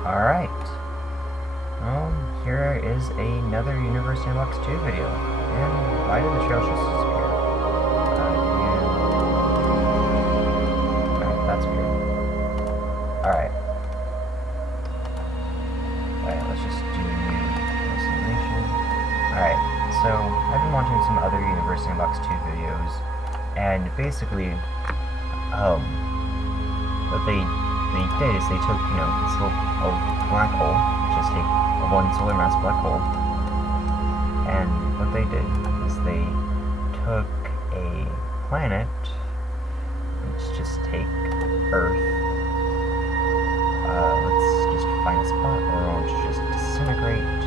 Alright. Here is another Universe Sandbox 2 video. And why did the trail just disappear? Okay, that's weird. Alright. Alright, let's just do a new simulation. Alright, so I've been watching some other Universe Sandbox 2 videos, and basically, what they did is they took, this little black hole, just a one solar mass black hole, and what they did is they took a planet, let's just take Earth, let's just find a spot where it won't just disintegrate,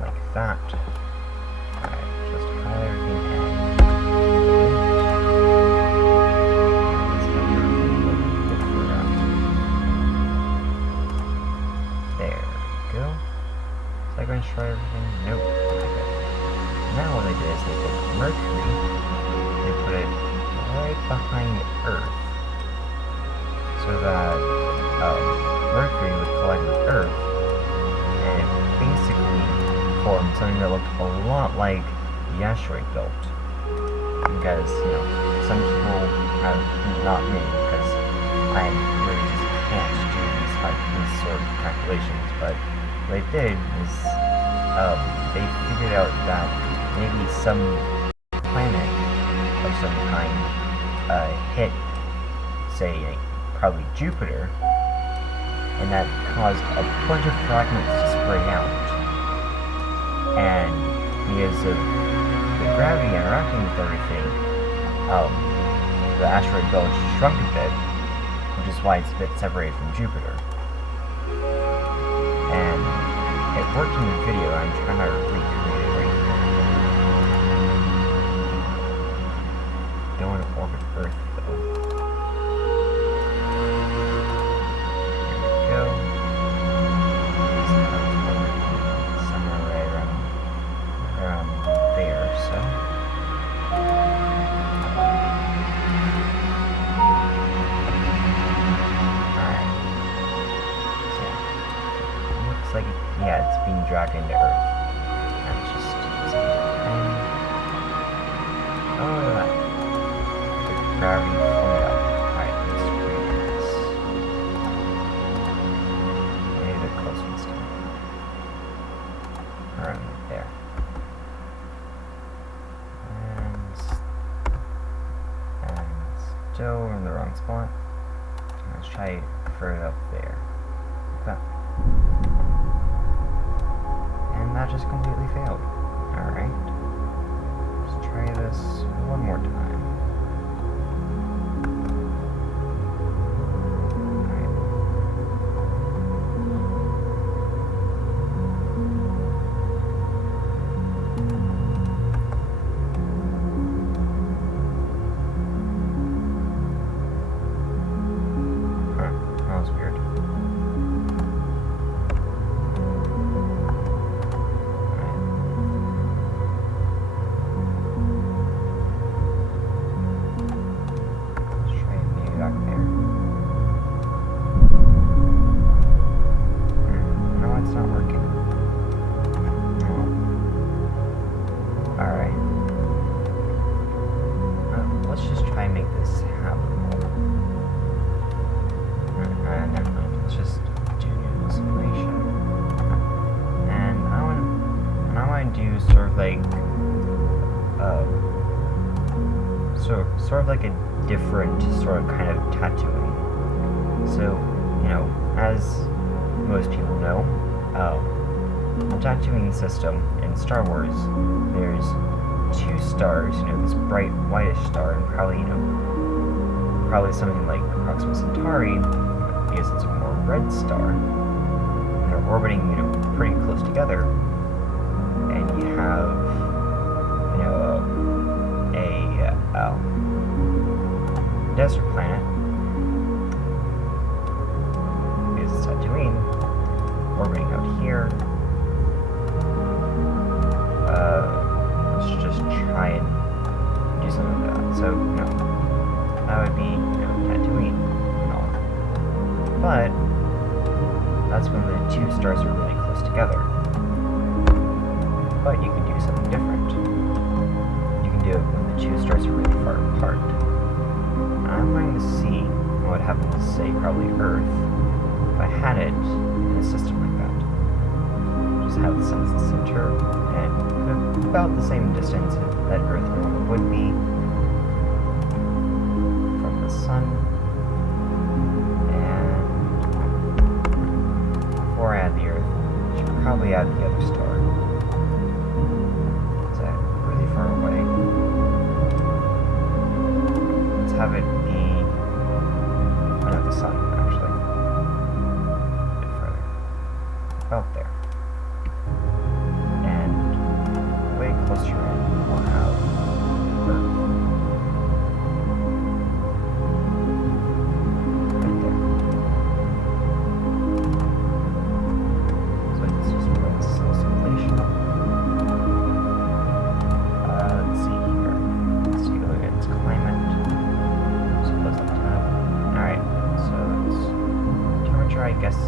like that. Alright, just highlight everything and going to try everything? Nope. Okay. Now what they did is they took Mercury, they put it right behind Earth, so that Mercury would collide with Earth, and it basically formed something that looked a lot like the asteroid belt. Because, some people have, not me, because I really just can't do these sort of calculations, but what they did is they figured out that maybe some planet of some kind hit, say, probably Jupiter, and that caused a bunch of fragments to spray out. And because of the gravity interacting with everything, the asteroid belt shrunk a bit, which is why it's a bit separated from Jupiter. And it worked in the video, I'm trying to recreate it right here. Don't want to orbit Earth, though. There we go. Somewhere right around there, so. Like it's being dragged into Earth. And it's just oh, look at that. The gravity formed out. Alright, let's read this. Maybe a bit closer this time. Around there. And still we're in the wrong spot. Let's try further up there. Like that. That just completely failed. Alright. Let's try this one more time. Huh, that was weird. Sort of like a different sort of kind of Tatooine. So, as most people know, the Tatooine system in Star Wars, there's two stars, this bright whitish star, and probably something like Proxima Centauri, because it's a more red star. And they're orbiting, pretty close together. And you have, desert planet, because it's Tatooine, orbiting out here. Let's just try and do something like that. So, that would be, Tatooine and all. But that's when the two stars are really close together. But you can do something different. You can do it when the two stars are really far apart. I'm going to see what happens to, say, probably Earth, if I had it in a system like that. Just have the sun as the center, and about the same distance that Earth normally would be from the sun. And before I add the Earth, I should probably add the other star. Is that really far away? Let's have it be the sun, actually. A bit further. About there. And way closer in, we'll have Earth. Right there. So it's just a slow simulation. Let's see here. Let's take a look at its climate. So close up to that. Alright. So its temperature, I guess, is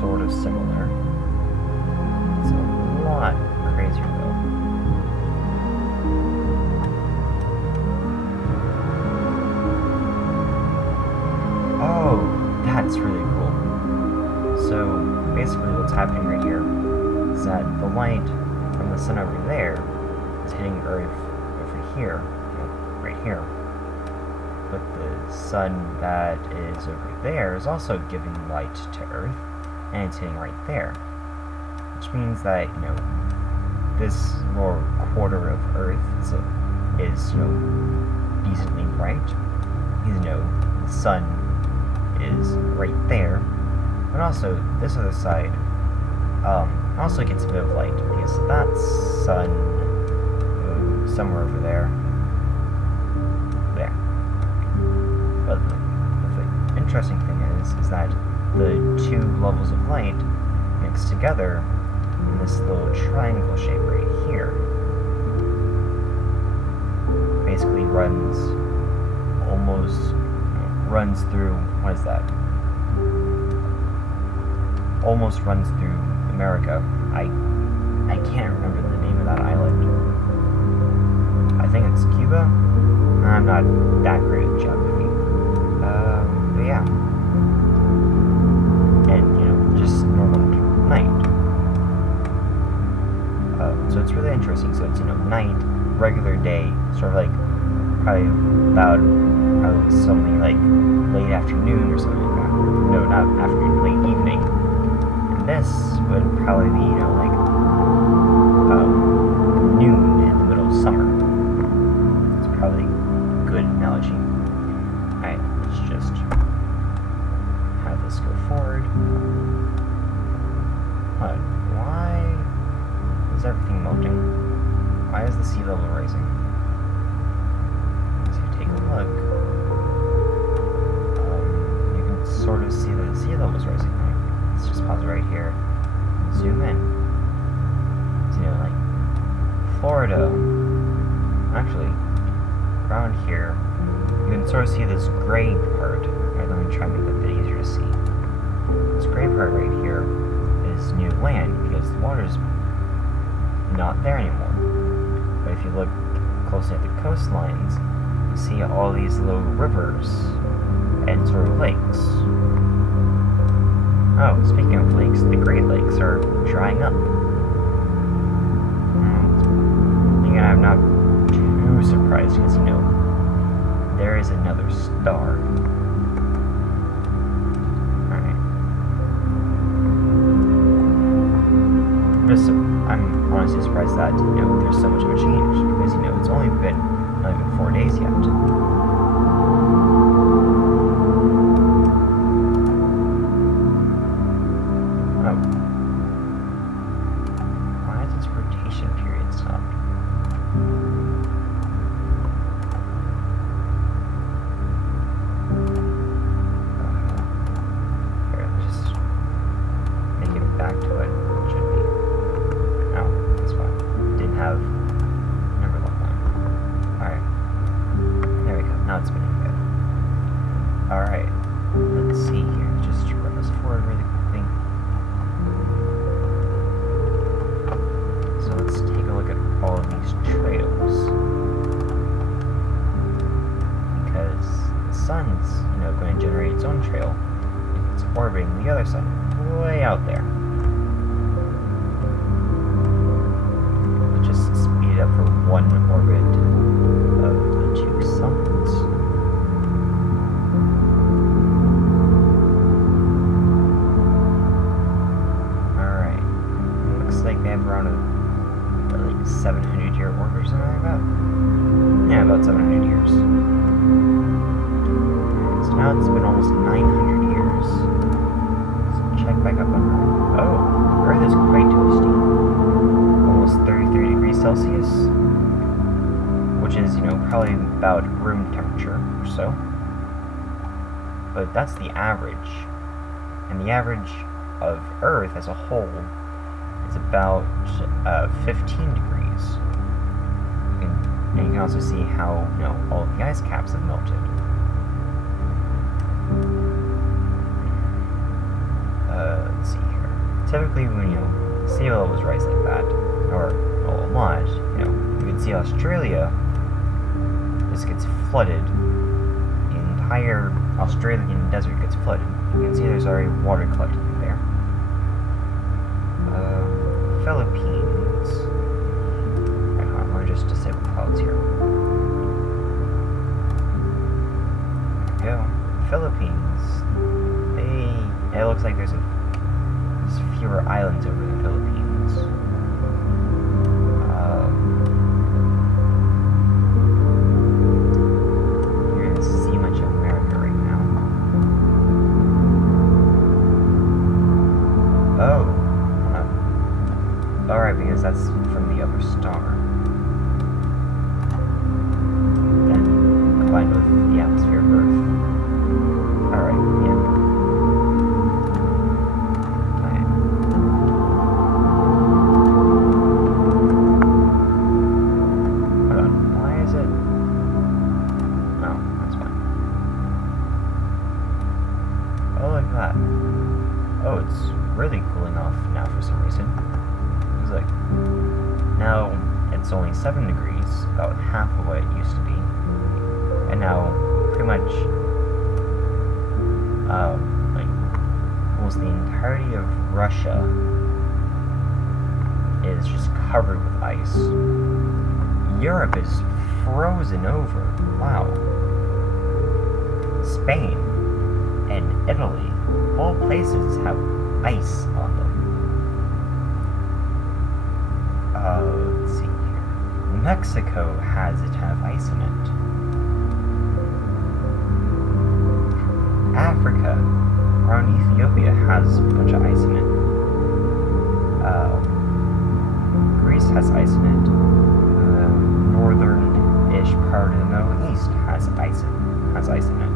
sort of similar. It's a lot crazier, though. Oh, that's really cool. So basically what's happening right here is that the light from the sun over there is hitting Earth over here, right here. But the sun that is over there is also giving light to Earth, and it's hitting right there. Which means that, this lower quarter of Earth is decently bright. Because, the sun is right there. But also, this other side also gets a bit of light, because that sun somewhere over there. But the interesting thing is that the two levels of light mix together in this little triangle shape right here. Basically runs through, what is that? Almost runs through America. I can't remember the name of that island. I think it's Cuba? I'm not that great with geography. But yeah. And, just normal night. So it's really interesting. So it's, night, regular day, sort of like probably something like late afternoon or something like that. No, not afternoon, late evening. And this would probably be, noon in the middle of summer. It's probably a good analogy. Alright, let's just have this go forward. But why is everything melting? Why is the sea level rising? So you take a look, you can sort of see that the sea level is rising. Right? Let's just pause right here, zoom in. So, like Florida, actually, around here, you can sort of see this gray part. Right, let me try and make that a bit easier to see. This gray part right here is new land because the water's not there anymore. But if you look closely at the coastlines, you see all these little rivers and sort of lakes. Oh, speaking of lakes, the Great Lakes are drying up. Again, I'm not too surprised because, there is another star. Alright. I'm honestly surprised that, there's so much of a change, because, it's only been not even 4 days yet. Oh. Why has its rotation period stopped? Here, let's just make it back to what it should be. Oh, that's fine. Didn't have number lock on. Alright. There we go. Now it's spinning good. Alright. Let's see here. Just forward really quickly. So let's take a look at all of these trails. Because the sun's, going to generate its own trail. It's orbiting the other sun, way out there. Let's just speed it up for one orbit of the two suns. Alright. Looks like they have around a 700-year orbit or something like that. Yeah, about 700 years. So now it's been almost 900 years. Let's check back up on Earth. Oh, Earth is quite toasty. Almost 33 degrees Celsius, which is, probably about room temperature or so. But that's the average. And the average of Earth as a whole is about 15 degrees. And you can also see how, all of the ice caps have melted. Let's see here. Typically when, sea levels rise like that, or a lot, you can see Australia just gets flooded. The entire Australian desert gets flooded. You can see there's already water collecting there. Philippines. Right, hold on, let me just disable clouds here. There we go. Philippines. It looks like there's fewer islands over the Philippines. You're gonna see much of America right now. Oh. Alright, because that's from the other star. Then combined with the atmosphere of Earth. Alright, yeah. Hold on, why is it? Oh, that's fine. Oh, look at that. Oh, it's really cooling off now for some reason. Like, now it's only 7 degrees, about half of what it used to be, and now pretty much like almost the entirety of Russia is just covered with ice. Europe is frozen over. Wow. Spain and Italy, all places have ice on them. Let's see here. Mexico has a ton of ice in it. Africa, around Ethiopia, has a bunch of ice in it. Greece has ice in it. Northern-ish part of the Middle East has ice in it.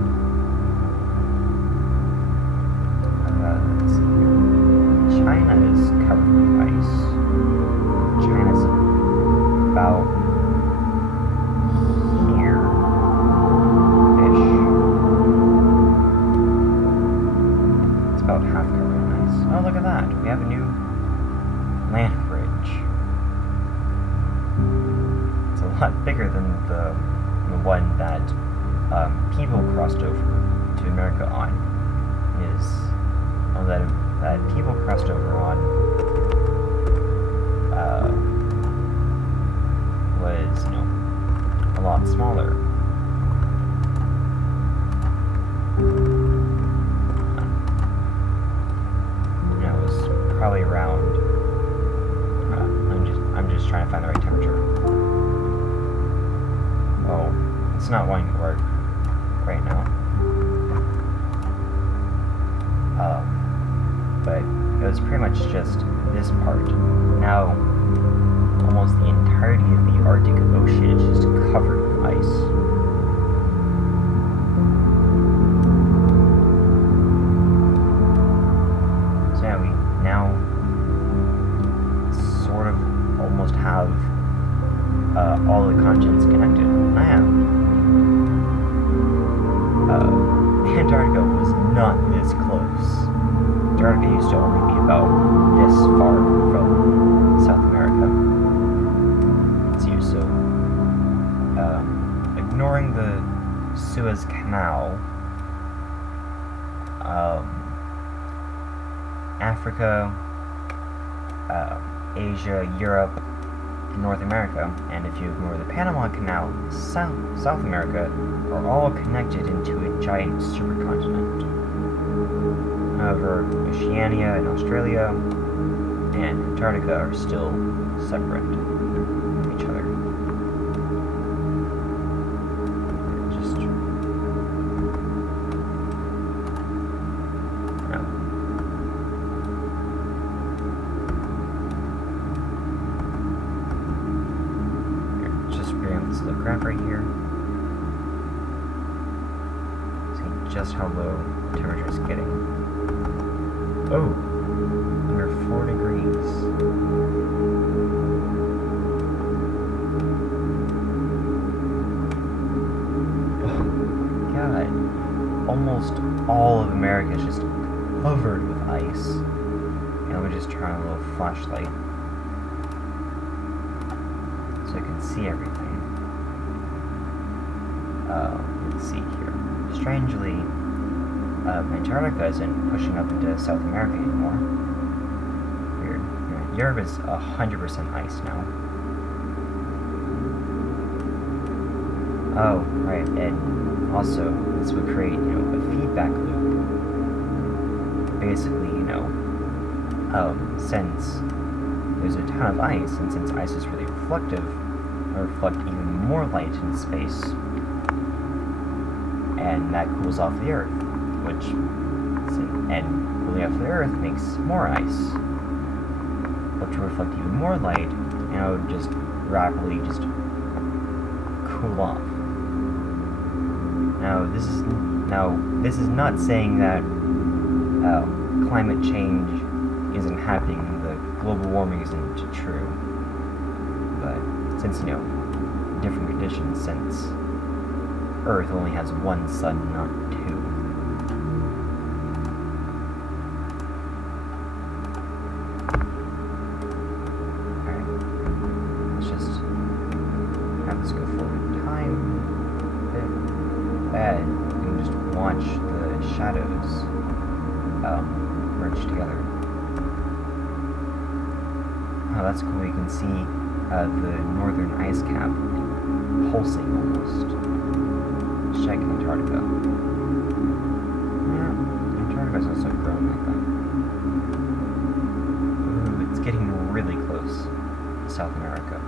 Let's see here. China is covered with ice. China's about here-ish. It's about half covered in ice. Oh, look at that. We have a new land bridge. It's a lot bigger than the one that people crossed over to America on. That people crossed over on was, a lot smaller. It was probably around, I'm just trying to find the right temperature. Oh, it's not wanting to work right now. But it was pretty much just this part. Now, almost the entirety of the Arctic Ocean is just covered with ice. So yeah, we now sort of almost have all the continents connected. Antarctica was not this close. Antarctica used to only be about this far from South America. Let's see, so ignoring the Suez Canal, Africa, Asia, Europe, North America, and if you ignore the Panama Canal, South America, are all connected into a giant supercontinent. However, Oceania and Australia and Antarctica are still separate from each other. Just no. Just bring up this little graph right here. See just how low the temperature is getting. Oh, under 4 degrees. Oh, God. Almost all of America is just covered with ice. And we just turn on a little flashlight so I can see everything. Let's see here. Strangely, Antarctica isn't pushing up into South America anymore. Weird. Europe is 100% ice now. Oh, right, and also this would create, a feedback loop. Basically, since there's a ton of ice, and since ice is really reflective, it'll reflect even more light in space, and that cools off the Earth. And cooling off the Earth makes more ice, which will reflect even more light, and it would just rapidly just cool off. Now this is not saying that climate change isn't happening, the global warming isn't true, but since different conditions, since Earth only has one sun, not two. And you can just watch the shadows merge together. Oh, that's cool. You can see the northern ice cap pulsing almost. Let's check Antarctica. Yeah, Antarctica's also growing like that. Ooh, it's getting really close to South America.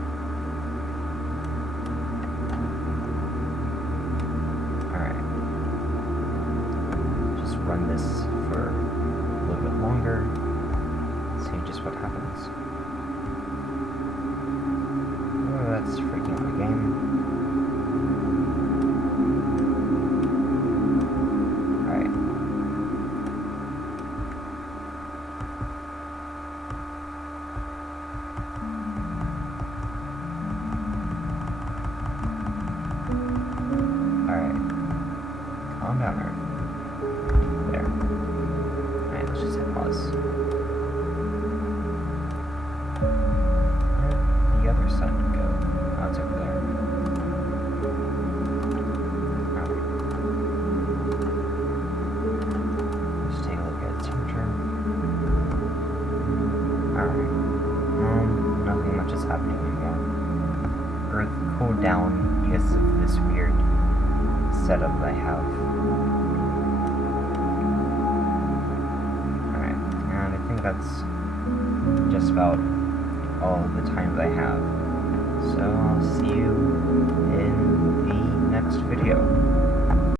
Run this for a little bit longer, see just what happens. Oh, that's freaking out the game. Alright. Alright. Calm down, Earth. There. Alright, let's just hit pause. Where'd the other sun go? Oh, it's over there. Alright. Let's take a look at its temperature. Alright. Nothing much is happening anymore. Earth cooled down because of this weird setup that I have. That's just about all the time that I have. So I'll see you in the next video.